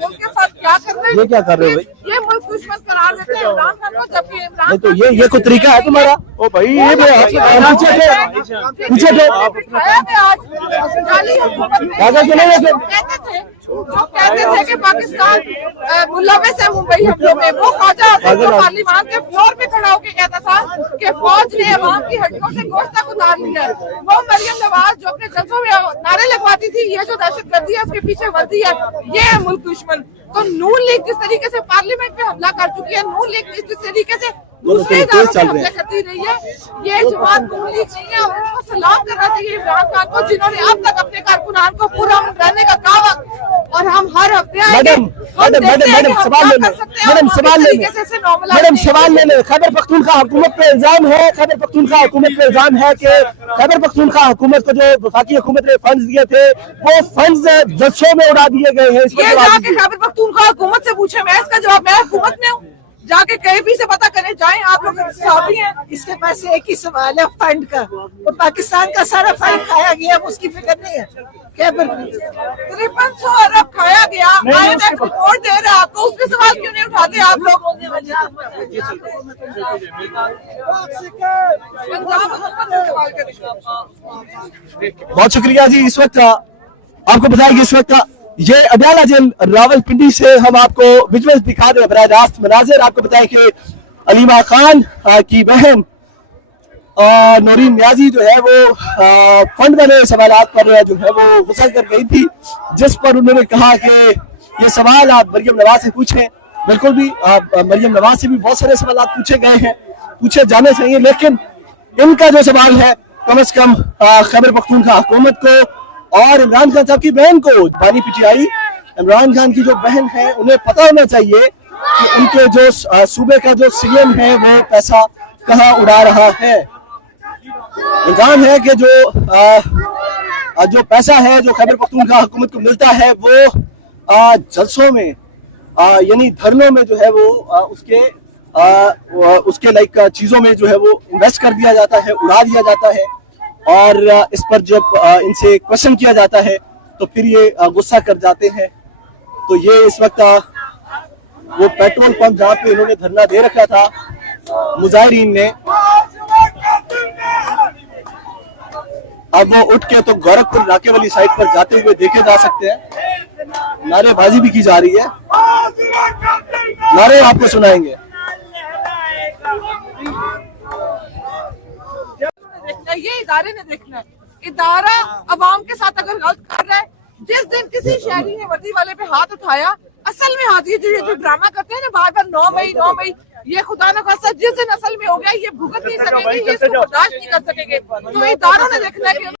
मुल्क के साथ क्या कर रहे हैं। ये क्या कर रहे हो भाई? ये मुल्क दुश्मन करार देते हैं इमरान खान को, जबकि इमरान नहीं तो ये कोई तरीका है तुम्हारा? ओ भाई ये पीछे कहते थे कि पाकिस्तान मुलविस है मुंबई हमलों में। वो ख्वाजा आसिफ जो पार्लियामान के फ्लोर पे खड़ा होकर कहता था कि फौज ने अवाम की हड्डियों से गोश्त तक उतार लिया है। वो मरियम नवाज जो अपने जलसों में नारे लगवाती थी ये जो दहशतगर्दी है उसके पीछे वर्दी है, ये है मुल्क दुश्मन। तो नून लीग जिस तरीके से पार्लियामेंट में हमला कर चुकी है, नून लीग जिस तरीके से दूसरे इदारों पे हमले करती रही है, ये जमात नून लीग नहीं है। उनको सलाम करना चाहिए इमरान खान को, जिन्होंने अब तक अपने कारकुनान को पूरा रहने का कहा। और हम हर हफ्ते मैडम सवाल लेने खैबर पख्तूनख्वा हुकूमत पे इल्जाम है, खैबर पख्तूनख्वा हुकूमत पे इल्जाम है कि खैबर पख्तूनख्वा हुकूमत को जो वफाकी हुकूमत ने फंड्स दिए थे वो फंड्स जलसों में उड़ा दिए गए हैं। ये जाके खैबर पख्तूनख्वा हुकूमत से पूछे, मैं इसका जवाब मैं हुकूमत में हूँ, जाके कहीं भी से पता करें, जाएं आप लोग साथी हैं। इसके पास एक ही सवाल है फंड का, वो पाकिस्तान का सारा फंड खाया गया, उसकी फिक्र नहीं है। 5300 अरब खाया गया, IMF रिपोर्ट दे रहा है आपको, उस पर सवाल क्यों नहीं उठाते आप लोग? बहुत शुक्रिया जी। इस वक्त आपको बताएंगे, इस वक्त ये अडयाला जेल रावलपिंडी से हम आपको विजुअल्स दिखा रहे हैं, बराह रास्त मनाजिर। आपको बताएं कि अलीमा खान की बहन नौरीन नियाजी जो है वो फंड वाले सवालात पर जो है वो गुस्सा कर गई थी, जिस पर उन्होंने कहा कि ये सवाल आप मरियम नवाज से पूछें। बिल्कुल भी मरियम नवाज से भी बहुत सारे सवाल पूछे गए हैं, पूछे जाने चाहिए, लेकिन इनका जो सवाल है कम से कम खैबर पख्तूनख्वा हुकूमत को और इमरान खान साहब की बहन को, बानी पीटीआई इमरान खान की जो बहन है, उन्हें पता होना चाहिए कि उनके जो सूबे का जो सीएम है वो पैसा कहाँ उड़ा रहा है। इल्जाम है कि जो पैसा है जो खैबर पख्तूनख्वा हुकूमत को मिलता है वो जलसों में यानी धरनों में जो है वो उसके लाइक चीजों में जो है वो इन्वेस्ट कर दिया जाता है, उड़ा दिया जाता है। और इस पर जब इनसे क्वेश्चन किया जाता है तो फिर ये गुस्सा कर जाते हैं। तो ये इस वक्त वो पेट्रोल पंप जहाँ पे इन्होंने धरना दे रखा था मुजाहिरीन ने, अब वो उठ के तो गोरखपुर नाके वाली साइड पर जाते हुए देखे जा सकते हैं। नारेबाजी भी की जा रही है, नारे आपको सुनाएंगे। ये इदारे ने देखना है, इदारा अवाम के साथ अगर गलत कर रहा है, जिस दिन किसी शहरी ने वर्दी वाले पे हाथ उठाया, असल में हाथ ये जो ड्रामा करते हैं ना बार बार 9 मई, ये खुदा न खासा जिस दिन असल में हो गया ये भुगत नहीं सकेंगे, ये इसको बर्दाश्त नहीं कर सकेंगे। तो इदारों ने देखना है कि